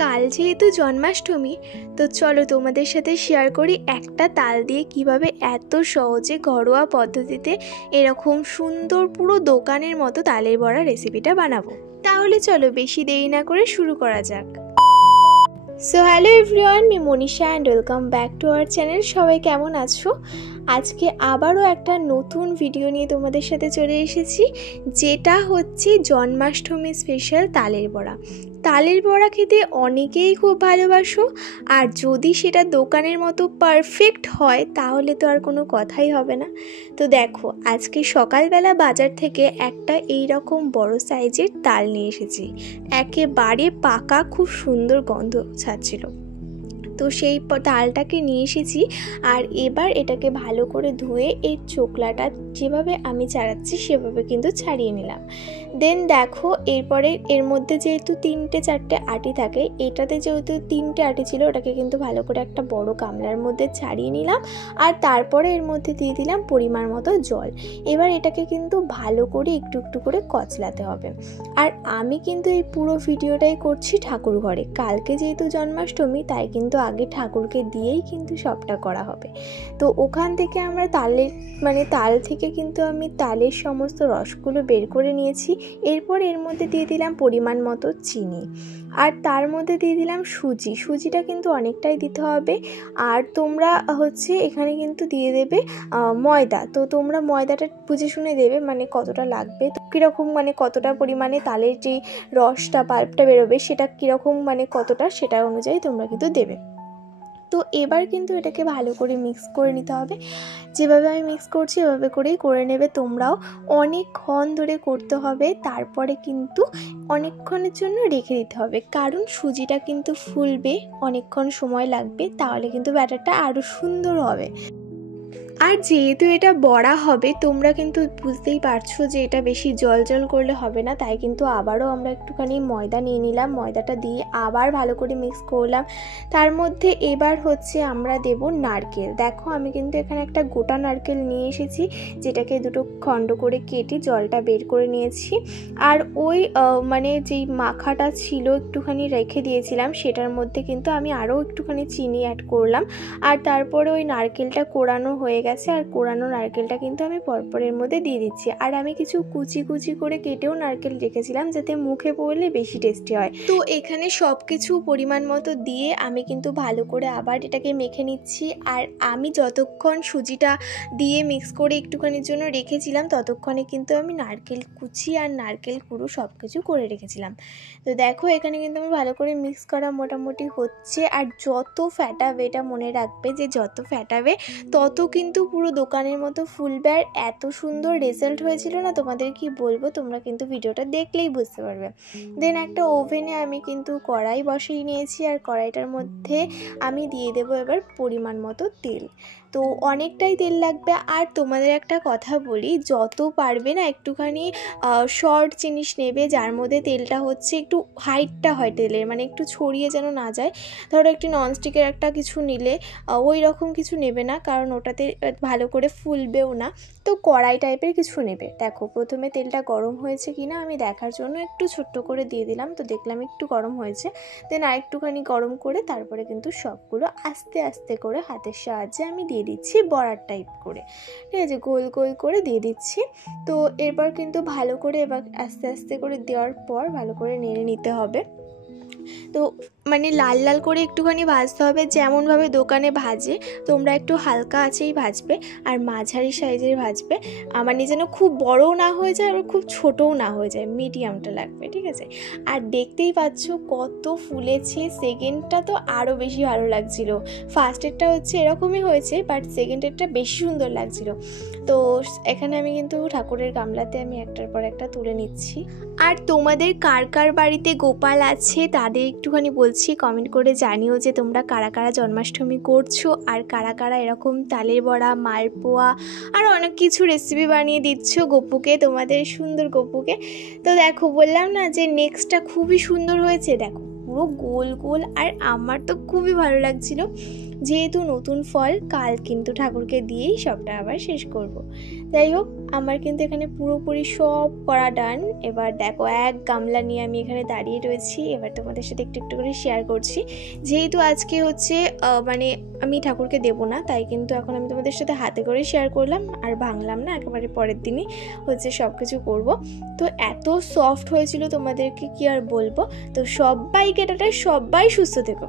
কাল যেহেতু জন্মাষ্টমী, তো চলো তোমাদের সাথে শেয়ার করি একটা তাল দিয়ে কিভাবে এত সহজে ঘরোয়া পদ্ধতিতে এরকম সুন্দর পুরো দোকানের মতো তালের বড়া রেসিপিটা বানাবো। তাহলে চলো বেশি দেরি না করে শুরু করা যাক। সো হ্যালো এভরিওয়ান, আমি Manisha and welcome back to our channel. সবাই কেমন আছো? আজকে আবারও একটা নতুন ভিডিও নিয়ে তোমাদের সাথে চলে এসেছি, যেটা হচ্ছে জন্মাষ্টমী স্পেশাল তালের বড়া। তালের বড়া খেতে অনেকেই খুব ভালোবাসো, আর যদি সেটা দোকানের মতো পারফেক্ট হয় তাহলে তো আর কোনো কথাই হবে না। তো দেখো, আজকে সকালবেলা বাজার থেকে একটা এইরকম বড় সাইজের তাল নিয়ে এসেছি। একেবারে পাকা, খুব সুন্দর গন্ধ ছাড়ছিল। তো সেই তালটাকে নিয়ে এসেছি, আর এবার এটাকে ভালো করে ধুয়ে এর চোকলাটা যেভাবে আমি ছাড়াচ্ছি সেভাবে কিন্তু ছাড়িয়ে নিলাম। দেন দেখো, এরপরে এর মধ্যে যেহেতু 3-4টে আটি থাকে, এটাতে যেহেতু 3টে আটি ছিল, ওটাকে কিন্তু ভালো করে একটা বড় গামলার মধ্যে ছাড়িয়ে নিলাম, আর তারপরে এর মধ্যে দিয়ে দিলাম পরিমাণ মতো জল। এবার এটাকে কিন্তু ভালো করে একটু একটু করে কচলাতে হবে। আর আমি কিন্তু এই পুরো ভিডিওটাই করছি ঠাকুর ঘরে। কালকে যেহেতু জন্মাষ্টমী, তাই কিন্তু আগে ঠাকুরকে দিয়েই কিন্তু সবটা করা হবে। তো ওখান থেকে আমরা তাল থেকে কিন্তু আমি তালের সমস্ত রসগুলো বের করে নিয়েছি। এরপর এর মধ্যে দিয়ে দিলাম পরিমাণ মতো চিনি, আর তার মধ্যে দিয়ে দিলাম সুজিটা কিন্তু অনেকটাই দিতে হবে। আর তোমরা এখানে কিন্তু দিয়ে দেবে ময়দা। তো তোমরা ময়দাটা বুঝে শুনে দেবে, মানে কতটা লাগবে, তো কীরকম কতটা পরিমাণে তালের যে রসটা পাল্পটা বেরোবে সেটা কীরকম কতটা, সেটা অনুযায়ী তোমরা কিন্তু দেবে। তো এবার কিন্তু এটাকে ভালো করে মিক্স করে নিতে হবে। যেভাবে আমি মিক্স করছি এভাবে করেই করে নেবে তোমরাও। অনেকক্ষণ ধরে করতে হবে, তারপরে কিন্তু অনেকক্ষণের জন্য রেখে দিতে হবে, কারণ সুজিটা কিন্তু ফুলবে, অনেকক্ষণ সময় লাগবে, তাহলে কিন্তু ব্যাটারটা আরও সুন্দর হবে। আর যেহেতু এটা বড়া হবে, তোমরা কিন্তু বুঝতেই পারছো যে এটা বেশি জল করলে হবে না, তাই কিন্তু আবারও আমরা একটুখানি ময়দা নিয়ে নিলাম। ময়দাটা দিয়ে আবার ভালো করে মিক্স করলাম। তার মধ্যে এবার আমরা দেব নারকেল। দেখো, আমি কিন্তু এখানে একটা গোটা নারকেল নিয়ে এসেছি, যেটাকে দুটো খণ্ড করে কেটে জলটা বের করে নিয়েছি। আর ওই যেই মাখাটা ছিল একটুখানি রেখে দিয়েছিলাম, সেটার মধ্যে কিন্তু আমি আরও একটুখানি চিনি অ্যাড করলাম। আর তারপরে ওই নারকেলটা কোড়ানো হয়ে গেছে, আর কোড়ানো নারকেলটা কিন্তু আমি পরপরের মধ্যে দিয়ে দিচ্ছি। আর আমি কিছু কুচি কুচি করে কেটেও নারকেল রেখেছিলাম, যাতে মুখে পড়লে বেশি টেস্টি হয়। তো এখানে সব কিছু পরিমাণ মতো দিয়ে আমি কিন্তু ভালো করে আবার এটাকে মেখে নিচ্ছি। আর আমি যতক্ষণ সুজিটা দিয়ে মিক্স করে একটুখানির জন্য রেখেছিলাম, ততক্ষণে কিন্তু আমি নারকেল কুচি আর নারকেল কুড়ো সব কিছু করে রেখেছিলাম। তো দেখো, এখানে কিন্তু আমি ভালো করে মিক্স করা মোটামুটি হচ্ছে। আর যত ফ্যাটাবে, এটা মনে রাখবে যে যত ফ্যাটাবে তত কিন্তু পুরো দোকানের মতো ফুলবে। আর এত সুন্দর রেজাল্ট হয়েছিল না, তোমাদের কি বলবো, তোমরা কিন্তু ভিডিওটা দেখলেই বুঝতে পারবে। দেন একটা ওভেনে আমি কিন্তু কড়াই বসিয়ে নিয়েছি, আর কড়াইটার মধ্যে আমি দিয়ে দেবো এবার পরিমাণ মতো তেল। তো অনেকটাই তেল লাগবে। আর তোমাদের একটা কথা বলি, যত পারবে না একটুখানি শর্ট জিনিস নেবে, যার মধ্যে তেলটা একটু হাইটটা হয় তেলের, একটু ছড়িয়ে যেন না যায়। ধরো একটি ননস্টিকের একটা কিছু নিলে ওই রকম কিছু নেবে না, কারণ ওটাতে ভালো করে ফুলবেও না। তো কড়াই টাইপের কিছু নেবে। দেখো, প্রথমে তেলটা গরম হয়েছে কিনা আমি দেখার জন্য একটু ছোট্ট করে দিয়ে দিলাম। তো দেখলাম একটু গরম হয়েছে, দেন আরেকটুখানি গরম করে তারপরে কিন্তু সবগুলো আস্তে আস্তে করে হাতের সাহায্যে আমি দিয়ে দিচ্ছি বড়ার টাইপ করে, ঠিক আছে, গোল গোল করে দিয়ে দিচ্ছি। তো এরপর কিন্তু ভালো করে এবার আস্তে আস্তে করে দেওয়ার পর ভালো করে নেড়ে নিতে হবে। তো লাল লাল করে একটুখানি ভাজতে হবে, যেমনভাবে দোকানে ভাজে তোমরা একটু হালকা আঁচেই ভাজবে, আর মাঝারি সাইজের ভাজবে। যেন খুব বড়ও না হয়ে যায়, আবার খুব ছোটও না হয়ে যায়, মিডিয়ামটা লাগবে, ঠিক আছে। আর দেখতেই পাচ্ছ কত ফুলেছে। সেকেন্ডটা তো আরও বেশি ভালো লাগছিল। ফার্স্টেরটা এরকমই হয়েছে, বাট সেকেন্ডেরটা বেশি সুন্দর লাগছিল। তো এখানে আমি কিন্তু ঠাকুরের গামলাতে আমি একটার পর একটা তুলে নিচ্ছি। আর তোমাদের কার কার বাড়িতে গোপাল আছে তাদের একটুখানি বলছি, কমেন্ট করে জানিও যে তোমরা কারা কারা জন্মাষ্টমী করছো, আর কারা কারা এরকম তালের বড়া, মালপোয়া আর অনেক কিছু রেসিপি বানিয়ে দিচ্ছ গপুকে, তোমাদের সুন্দর গপুকে। তো দেখো, বললাম না যে নেক্সটটা খুবই সুন্দর হয়েছে। দেখো, পুরো গোল গোল, আর আমার তো খুবই ভালো লাগছিল। যেহেতু নতুন ফল, কাল কিন্তু ঠাকুরকে দিয়েই সবটা আবার শেষ করব। যাই হোক, আমার কিন্তু এখানে পুরোপুরি সব করা ডান। এবার দেখো এক গামলা নিয়ে আমি এখানে দাঁড়িয়ে রয়েছি। এবার তোমাদের সাথে একটু একটু করে শেয়ার করছি। যেহেতু আজকে হচ্ছে মানে আমি ঠাকুরকে দেবো না, তাই কিন্তু এখন আমি তোমাদের সাথে হাতে করে শেয়ার করলাম, আর ভাঙলাম না, একেবারে পরের দিনই হচ্ছে সব কিছু করবো। তো এত সফট হয়েছিল তোমাদেরকে কি আর বলবো। তো সবাইকে টাটা, সবাই সুস্থ থেকো।